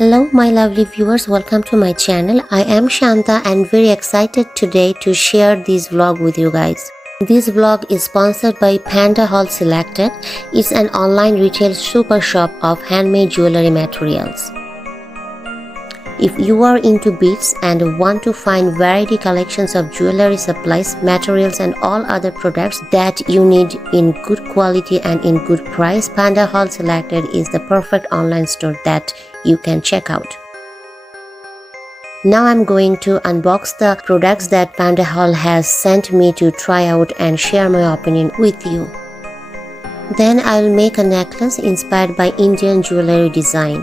Hello my lovely viewers, welcome to my channel. I am Shanta and very excited today to share this vlog with you guys. This vlog is sponsored by PandaHall Selected. It's an online retail super shop of handmade jewelry materials. If you are into beads and want to find variety collections of jewelry supplies, materials and all other products that you need in good quality and in good price, PandaHall Selected is the perfect online store that you can check out. Now I'm going to unbox the products that PandaHall has sent me to try out and share my opinion with you. Then I'll make a necklace inspired by Indian jewelry design.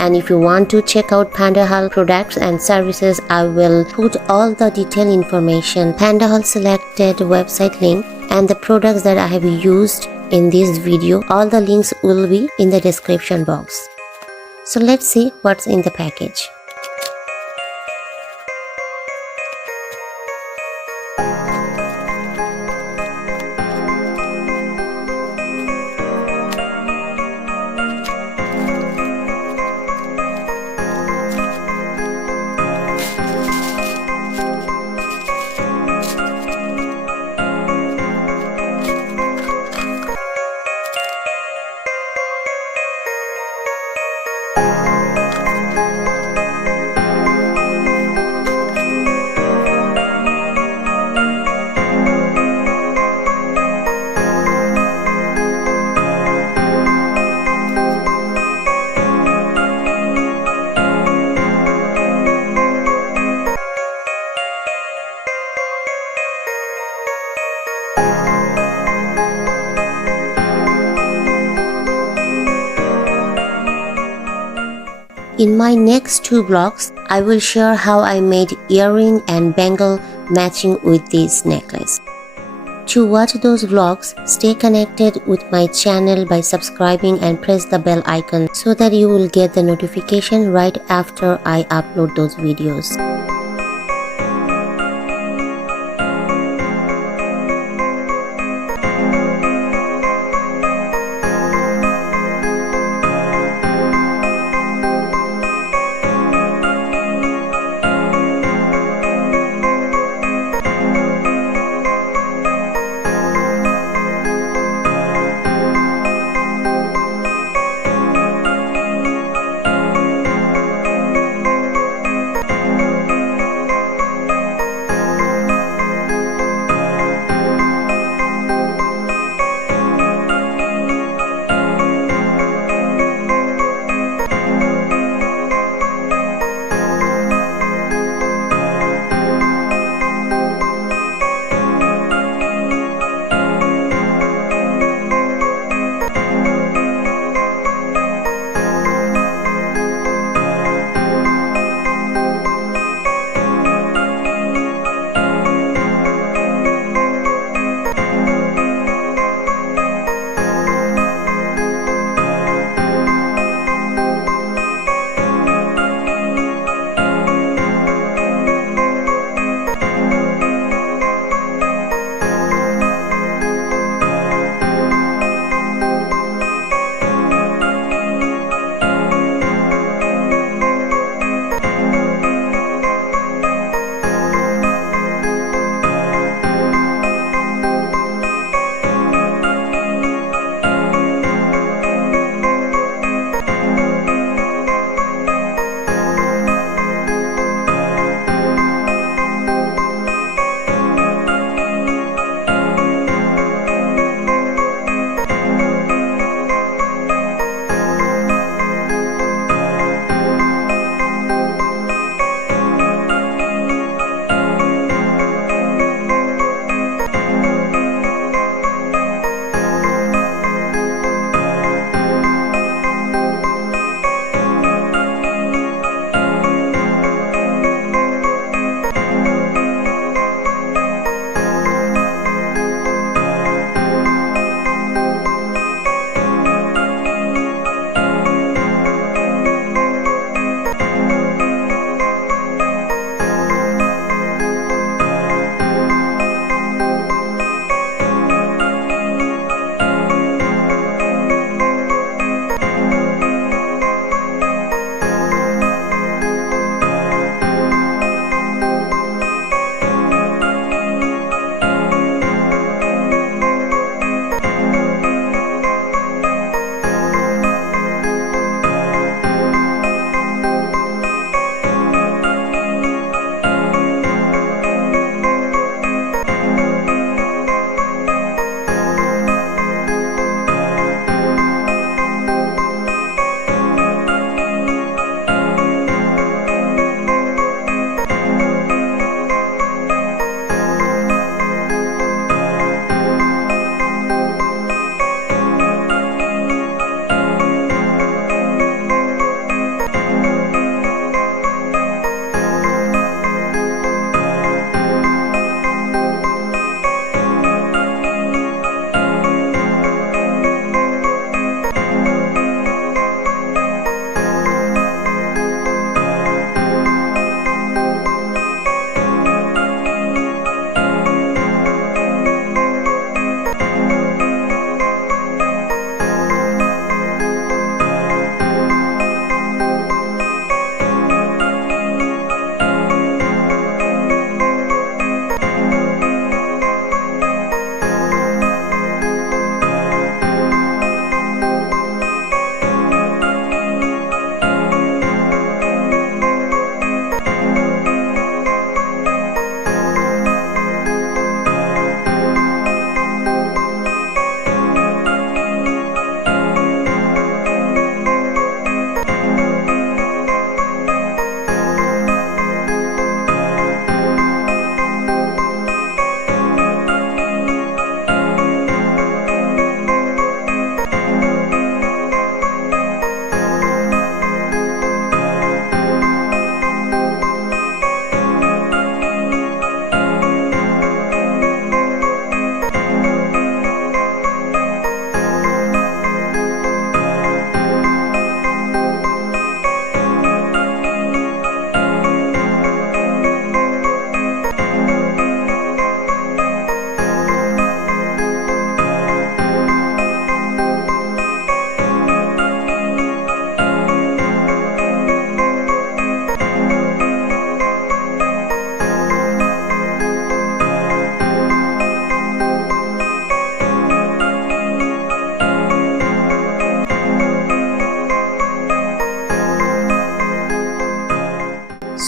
And if you want to check out PandaHall products and services, I will put all the detailed information, PandaHall Selected website link and the products that I have used in this video. All the links will be in the description box. So let's see what's in the package. In my next two vlogs, I will share how I made earring and bangle matching with this necklace. To watch those vlogs, stay connected with my channel by subscribing and press the bell icon so that you will get the notification right after I upload those videos.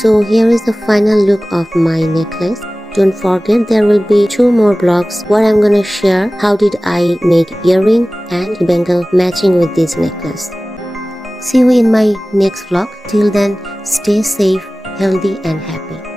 So here is the final look of my necklace. Don't forget, there will be 2 more vlogs where I'm gonna share how did I make earring and bangle matching with this necklace. See you in my next vlog. Till then, stay safe, healthy and happy.